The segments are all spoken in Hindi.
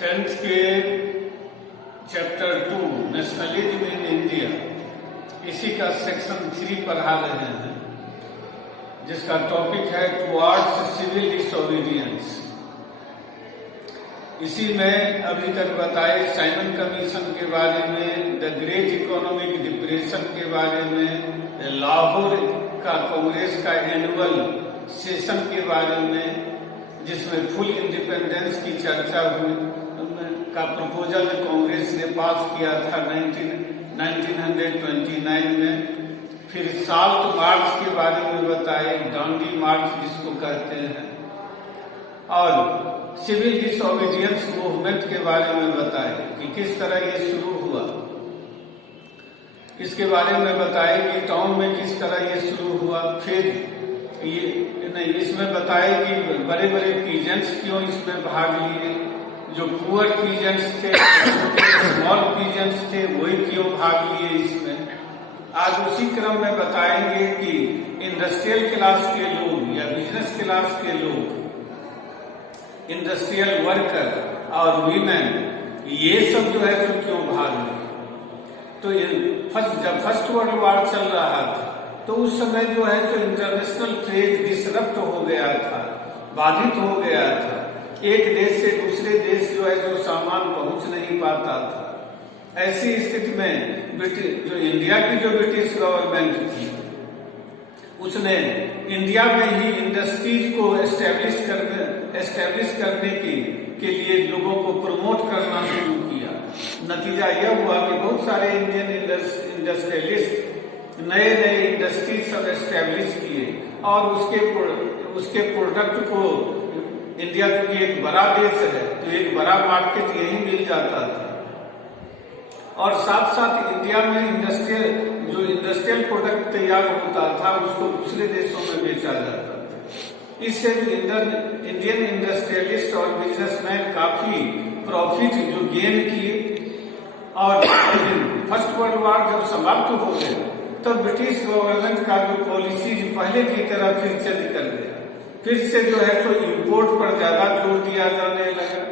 10th के चैप्टर 2 नेशनलिज्म इन इंडिया, इसी का सेक्शन 3 पढ़ा रहे हैं, जिसका टॉपिक है टुवर्ड्स सिविल डिसोबीडियंस। इसी में अभी तक बताए साइमन कमीशन के बारे में, द ग्रेट इकोनॉमिक डिप्रेशन के बारे में, लाहौर का कांग्रेस का एनुअल सेशन के बारे में, जिसमें फुल इंडिपेंडेंस की चर्चा हुई, का प्रपोजल कांग्रेस ने पास किया था 1929 में। फिर साल्ट मार्च के बारे में बताए, डांडी मार्च जिसको कहते हैं, और सिविल डिसोबीडियंस मूवमेंट के बारे में बताए कि किस तरह ये शुरू हुआ। इसके बारे में बताए कि टाउन में किस तरह ये शुरू हुआ। फिर इसमें बताए कि बड़े बड़े पीजेंट्स क्यों इसमें भाग लिए, जो पुअर पीजेंट्स थे, स्मॉल पीजेंट्स थे, वही क्यों भाग लिए इसमें। आज उसी क्रम में बताएंगे कि इंडस्ट्रियल क्लास के लोग या बिजनेस क्लास के लोग, इंडस्ट्रियल वर्कर और वीमेन, ये सब जो है तो क्यों भाग लिए। तो जब फर्स्ट वर्ल्ड वॉर चल रहा था तो उस समय जो है तो इंटरनेशनल ट्रेड डिसरप्ट हो गया था, बाधित हो गया था। एक देश से दूसरे देश जो है तो सामान पहुंच नहीं पाता था। ऐसी स्थिति में जो इंडिया की जो ब्रिटिश गवर्नमेंट थी, उसने इंडिया में ही इंडस्ट्रीज को एस्टेब्लिश करने के लिए लोगों को प्रमोट करना शुरू किया। नतीजा यह हुआ कि बहुत सारे इंडियन इंडस्ट्रियलिस्ट नए इंडस्ट्रीज सब एस्टेब्लिश किए और उसके प्रोडक्ट को, इंडिया क्योंकि एक बड़ा देश है तो एक बड़ा मार्केट यही मिल जाता था, और साथ साथ इंडिया में इंडस्ट्रियल प्रोडक्ट तैयार होता था उसको दूसरे देशों में बेचा जाता था। इससे इंडियन इंडस्ट्रियलिस्ट और बिजनेसमैन काफी प्रॉफिट जो गेन किए। और फर्स्ट वर्ल्ड वॉर जब समाप्त हो गया तब ब्रिटिश गवर्नमेंट का जो पॉलिसीज पहले की तरह फिर चेंज कर गया। फिर से जो है तो इंपोर्ट पर ज्यादा जोर दिया जाने लगा।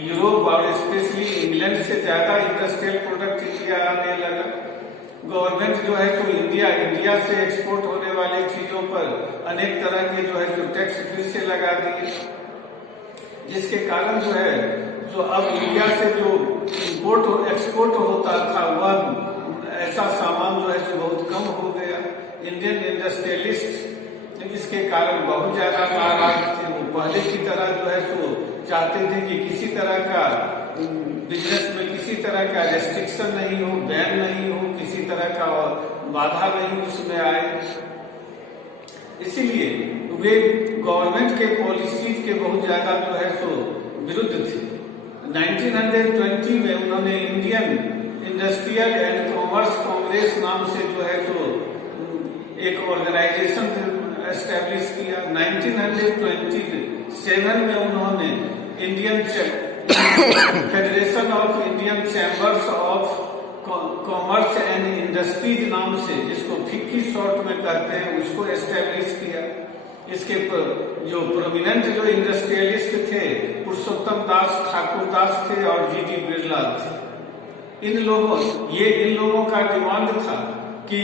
यूरोप और स्पेशली इंग्लैंड से ज्यादा इंडस्ट्रियल प्रोडक्ट इंडिया आने लगा। गवर्नमेंट जो है तो इंडिया से एक्सपोर्ट होने वाली चीजों पर अनेक तरह के जो है तो टैक्स फिर से लगा दिए, जिसके कारण जो है जो अब इंडिया से जो इंपोर्ट और एक्सपोर्ट होता था वह ऐसा सामान जो है तो बहुत कम हो गया। इंडियन इंडस्ट्रियलिस्ट इसके कारण बहुत ज्यादा नाराज थे। वो पहले की तरह जो है तो चाहते थे कि किसी तरह का बिजनेस में किसी तरह का रेस्ट्रिक्शन नहीं हो, बैन नहीं हो, किसी तरह का बाधा नहीं उसमें आए। इसीलिए वे गवर्नमेंट के पॉलिसीज के बहुत ज्यादा जो है तो विरुद्ध थे। 1920 में उन्होंने Indian industrial and commerce Congress नाम से जो है तो एक ऑर्गेनाइजेशन एस्टेब्लिश किया। 1927 में उन्होंने Indian federation of Indian chambers of commerce and industries नाम से, जिसको फिक्की शॉर्ट में कहते हैं, उसको एस्टेब्लिश किया। इसके जो प्रोमिनेंट जो इंडस्ट्रियलिस्ट थे पुरुषोत्तम दास, ठाकुर दास थे और जीटी बिरला थे। इन लोगों का डिमांड था कि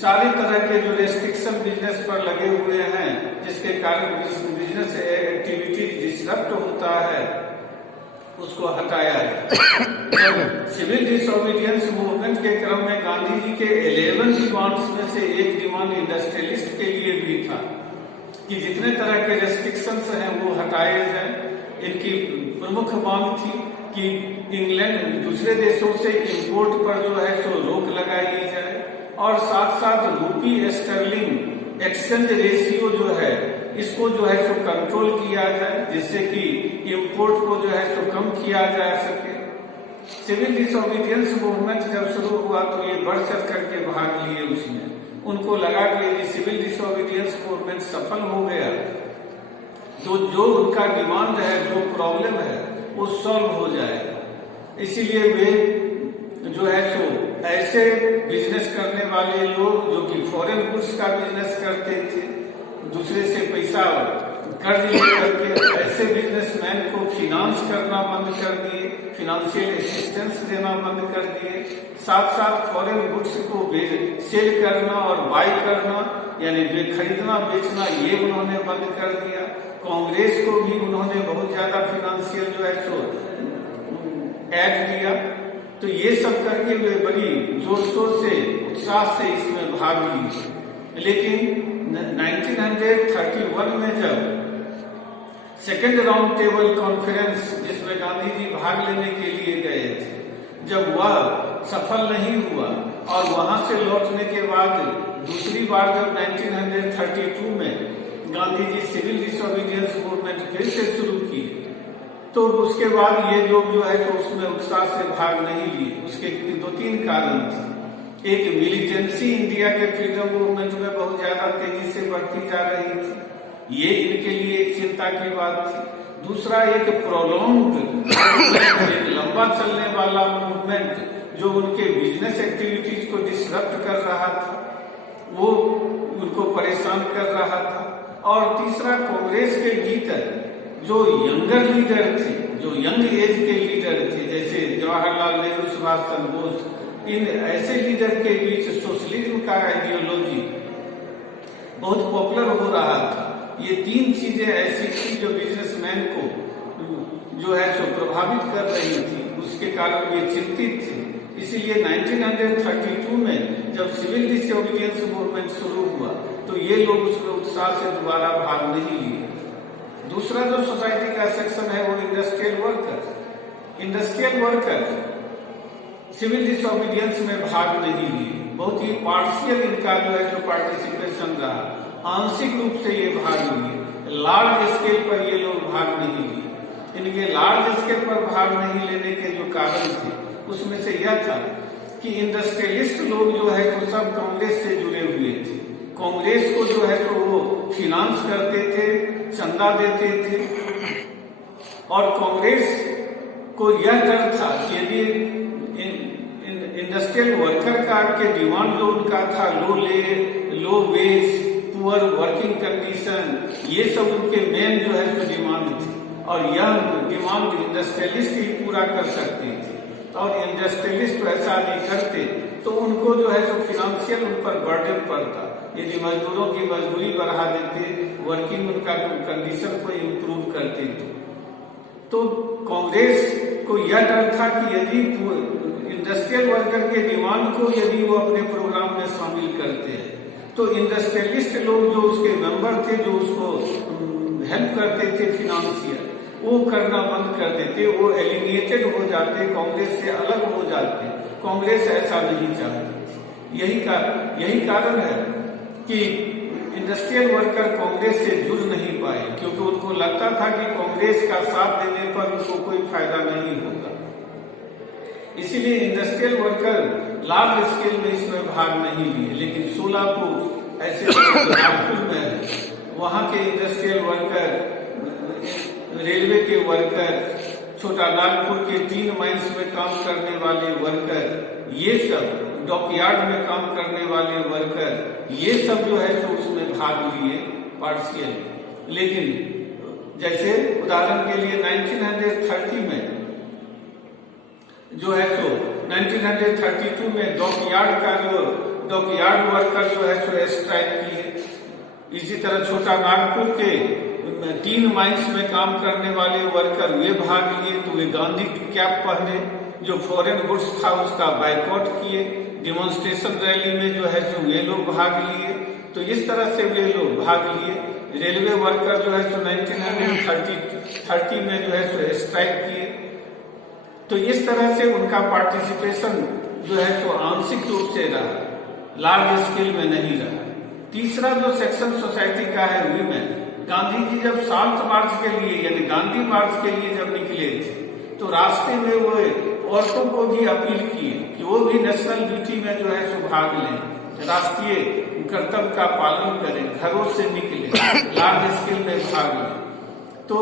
सारी तरह के जो रेस्ट्रिक्शन बिजनेस पर लगे हुए हैं, जिसके कारण बिजनेस एक्टिविटीज डिसरप्ट होता है, उसको हटाया जाए। सिविल डिसोबीडियंस मूवमेंट के क्रम में गांधी जी के 11 डिमांड्स में से एक डिमांड इंडस्ट्रियलिस्ट के लिए भी था कि जितने तरह के रेस्ट्रिक्शंस हैं वो हटाए जाएं। इनकी प्रमुख मांग थी कि इंग्लैंड दूसरे देशों से इंपोर्ट पर जो है सो रोक लगाई जाए, और साथ साथ रूपी स्टर्लिंग एक्सचेंज रेशियो जो है इसको जो है सो कंट्रोल किया जाए, जिससे कि इंपोर्ट को जो है सो कम किया जा सके। सिविल डिसोबीडियंस मूवमेंट जब शुरू हुआ तो ये बढ़ चढ़ करके भाग लिए उसमें। उनको लगा कि सिविल डिसोबीडियंस मूवमेंट सफल हो गया तो जो उनका डिमांड है, जो प्रॉब्लम है, वो सॉल्व हो जाएगा। इसीलिए वे जो है सो ऐसे बिजनेस करने वाले लोग जो कि फॉरेन गुड्स का बिजनेस करते थे, दूसरे से पैसा कर्ज लेकर के ऐसे बिजनेसमैन को फिनांस करना बंद कर दिए, फिनेंशियल असिस्टेंस देना बंद कर दिए। साथ साथ फॉरेन गुड्स को सेल करना और बाय करना, यानी खरीदना बेचना, ये उन्होंने बंद कर दिया। कांग्रेस को भी उन्होंने बहुत ज्यादा फिनेंशियल जो है सो ऐड दिया। तो ये सब करके वे बड़ी जोर शोर से, उत्साह से इसमें भाग ली। लेकिन 1931 में जब सेकेंड राउंड टेबल कॉन्फ्रेंस, जिसमें गांधी जी भाग लेने के लिए गए थे, जब वह सफल नहीं हुआ और वहां से लौटने के बाद दूसरी बार जब 1932 में Gandhi ji civil disobedience movement फिर से शुरू किए, तो उसके बाद ये लोग जो है तो उसमें उत्साह से भाग नहीं लिए। उसके 2-3 कारण थे। एक, मिलिटेंसी इंडिया के फ्रीडम मूवमेंट में बहुत ज्यादा तेजी से बढ़ती जा रही थी, ये इनके लिए एक चिंता की बात थी। दूसरा, एक प्रोलॉन्ग, एक लंबा चलने वाला मूवमेंट जो उनके बिजनेस एक्टिविटीज को डिसरप्ट कर रहा था, वो उनको परेशान कर रहा था। और तीसरा, कांग्रेस के भीतर जो यंगर लीडर थे, जो यंग एज के लीडर थे, जैसे जवाहरलाल नेहरू, सुभाष चंद्र बोस, इन ऐसे लीडर के बीच सोशलिज्म का आइडियोलॉजी बहुत पॉपुलर हो रहा था। ये 3 चीजें ऐसी थी जो बिजनेसमैन को जो है सो प्रभावित कर रही थी, उसके कारण वे चिंतित थे। इसीलिए 1932 में जब सिविल डिसोबीडियंस मूवमेंट शुरू हुआ तो ये लोग उसमें उत्साह से दोबारा भाग नहीं लिए। दूसरा जो सोसाइटी का सेक्शन है वो industrial worker. Industrial worker civil disobedience में भाग नहीं लिए, बहुत ही पार्शियल इनका जो है सो पार्टिसिपेशन रहा, आंशिक रूप से ये भाग लिए। लार्ज स्केल पर ये लोग भाग नहीं लिए। इनके लार्ज स्केल पर भाग नहीं लेने के जो कारण थे उसमें से यह था कि इंडस्ट्रियलिस्ट लोग जो है तो सब कांग्रेस से जुड़े हुए थे। कांग्रेस को जो है तो वो फिनांस करते थे, चंदा देते थे, और कांग्रेस को यह डर था कि यदि इंडस्ट्रियल वर्कर का के डिमांड जो उनका था, लो वेज, पुअर वर्किंग कंडीशन, ये सब उनके मेन जो है तो डिमांड थी, और यह डिमांड इंडस्ट्रियलिस्ट ही पूरा कर सकते थे। और इंडस्ट्रियलिस्ट ऐसा नहीं करते तो उनको जो है तो फिनेंशियल उन पर बर्डन पड़ता। यदि मजदूरों की मजदूरी बढ़ा देते, वर्किंग उनका कंडीशन को इम्प्रूव करते तो कांग्रेस को यह डर था कि यदि इंडस्ट्रियल वर्कर के डिमांड को यदि वो अपने प्रोग्राम में शामिल करते हैं तो इंडस्ट्रियलिस्ट लोग जो उसके मेंबर थे, जो उसको हेल्प करते थे फिनेंशियल, वो करना बंद कर देते, वो एलिमिनेटेड हो जाते, कांग्रेस से अलग हो जाते। कांग्रेस ऐसा नहीं चाहती। यही कारण है कि इंडस्ट्रियल वर्कर कांग्रेस से जुड़ नहीं पाए, क्योंकि उनको लगता था कि कांग्रेस का साथ देने पर उनको कोई फायदा नहीं होगा। इसीलिए इंडस्ट्रियल वर्कर लार्ज स्केल में इसमें भाग नहीं लिए। लेकिन सोलापुर ऐसे नागपुर में वहां के इंडस्ट्रियल वर्कर, रेलवे के वर्कर, छोटा नागपुर के 3 माइंस में काम करने वाले वर्कर, ये सब डॉकयार्ड में काम करने वाले वर्कर, ये सब जो है तो उसमें भाग लिए पार्शियल। लेकिन जैसे उदाहरण के लिए 1930 में जो है तो 1932 में डॉकयार्ड वर्कर जो है सो स्ट्राइक किए। इसी तरह छोटा नागपुर के 3 माइंस में काम करने वाले वर्कर वे भाग लिए, तो वे गांधी की कैप पहने, जो फॉरेन गुड्स था उसका बायकॉट किए, डिमॉन्स्ट्रेशन रैली में जो है सो वे लोग भाग लिए। तो इस तरह से वे लोग भाग लिए। रेलवे वर्कर जो है सो 1930 में जो है सो स्ट्राइक किए। तो इस तरह से उनका पार्टिसिपेशन जो है सो आंशिक रूप से रहा, लार्ज स्केल में नहीं रहा। तीसरा जो सेक्शन सोसाइटी का है वीमेन, गांधी जी जब 7 मार्च के लिए यानी गांधी मार्च के लिए जब निकले थे तो रास्ते में वो औरतों को भी अपील किए कि वो भी नेशनल ड्यूटी में जो है सो भाग लें, राष्ट्रीय कर्तव्य का पालन करें, घरों से निकले, लार्ज स्केल में भाग लें। तो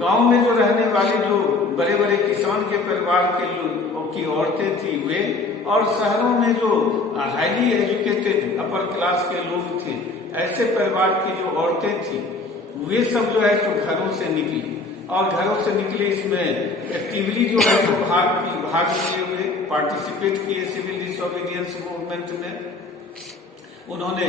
गांव में जो रहने वाले जो बड़े बड़े किसान के परिवार के लोगों की औरतें थी वे, और शहरों में जो हाईली एजुकेटेड अपर क्लास के लोग थे, ऐसे परिवार की जो औरतें थी वे सब जो है सो घरों से निकले, और घरों से निकले इसमें एक्टिवली जो है सो भाग लिए हुए, पार्टिसिपेट किए सिविल डिसोबीडियंस मूवमेंट में। उन्होंने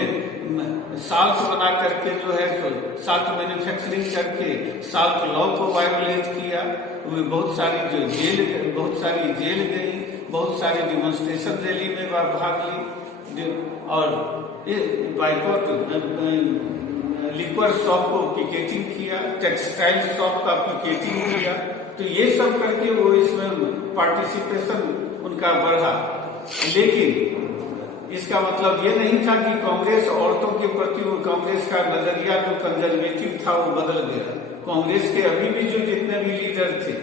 साल्ट बना करके जो है सो साल्ट मैन्युफैक्चरिंग करके साल्ट लॉ को वायोलेट किया। वे बहुत सारी जेल गई, बहुत सारी डिमॉन्स्ट्रेशन रैली में भाग ली, और बाइकॉट लिक्वर शॉप को पिकेटिंग किया, टेक्सटाइल शॉप का पिकेटिंग किया। तो ये सब करके वो इसमें पार्टिसिपेशन उनका बढ़ा। लेकिन इसका मतलब ये नहीं था कि कांग्रेस औरतों के प्रति कांग्रेस का नजरिया जो कंजर्वेटिव था वो बदल गया। कांग्रेस के अभी भी जो जितने भी लीडर थे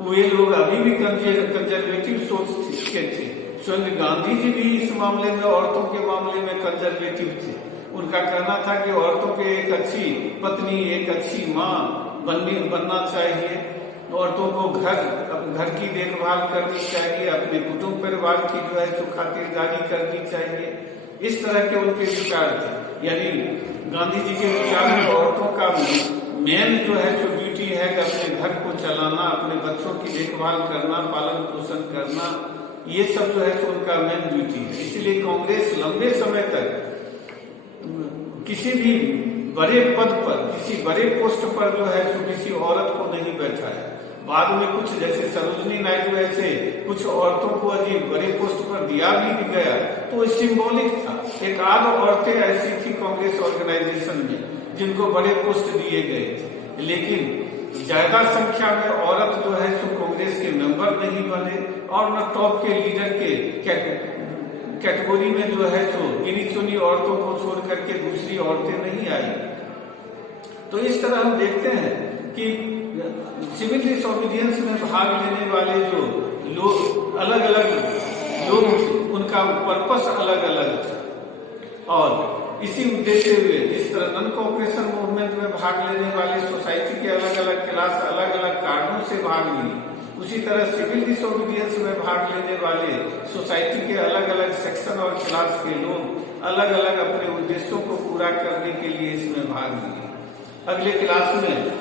वे लोग अभी भी कंजर्वेटिव सोच के थे। स्वयं गांधी जी भी इस मामले में, औरतों के मामले में कंजर्वेटिव थे। उनका कहना था कि औरतों के एक अच्छी पत्नी, एक अच्छी माँ बनना चाहिए, औरतों को घर की देखभाल करनी चाहिए, अपने कुटुंब परिवार की जो है सो खातिरदारी करनी चाहिए। इस तरह के उनके विचार थे। यानी गांधी जी के विचार में औरतों का मेन जो है सो ड्यूटी है कि अपने घर को चलाना, अपने बच्चों की देखभाल करना, पालन पोषण करना, ये सब जो है सो उनका मेन ड्यूटी है। इसलिए कांग्रेस लंबे समय तक किसी भी बड़े पद पर, किसी बड़े पोस्ट पर जो है सो किसी औरत को नहीं बैठा है। बाद में कुछ जैसे सरोजनी नायडू ऐसे कुछ औरतों को अजीब बड़े पोस्ट पर दिया भी गया, तो सिंबॉलिक था। एक आध औरतें ऐसी थी कांग्रेस ऑर्गेनाइजेशन में जिनको बड़े पोस्ट दिए गए थे, लेकिन ज्यादा संख्या में औरत जो है सो कांग्रेस के मेंबर नहीं बने, और न टॉप के लीडर के कैटेगरी में जो है सो गिनी चुनी औरतों को छोड़ करके दूसरी औरतें नहीं आई। तो इस तरह हम देखते हैं कि सिविल डिसोबीडियंस में भाग लेने वाले जो लोग अलग अलग लोग थे, उनका पर्पस अलग अलग था। और इसी उद्देश्य हुए जिस तरह नॉन कोऑपरेशन मूवमेंट में भाग लेने वाले सोसाइटी के अलग अलग क्लास अलग अलग कारणों से भाग ली, उसी तरह सिविल डिसोबीडियंस में भाग लेने वाले सोसाइटी के अलग अलग सेक्शन और क्लास के लोग अलग अलग अपने उद्देश्यों को पूरा करने के लिए इसमें भाग लिए। अगले क्लास में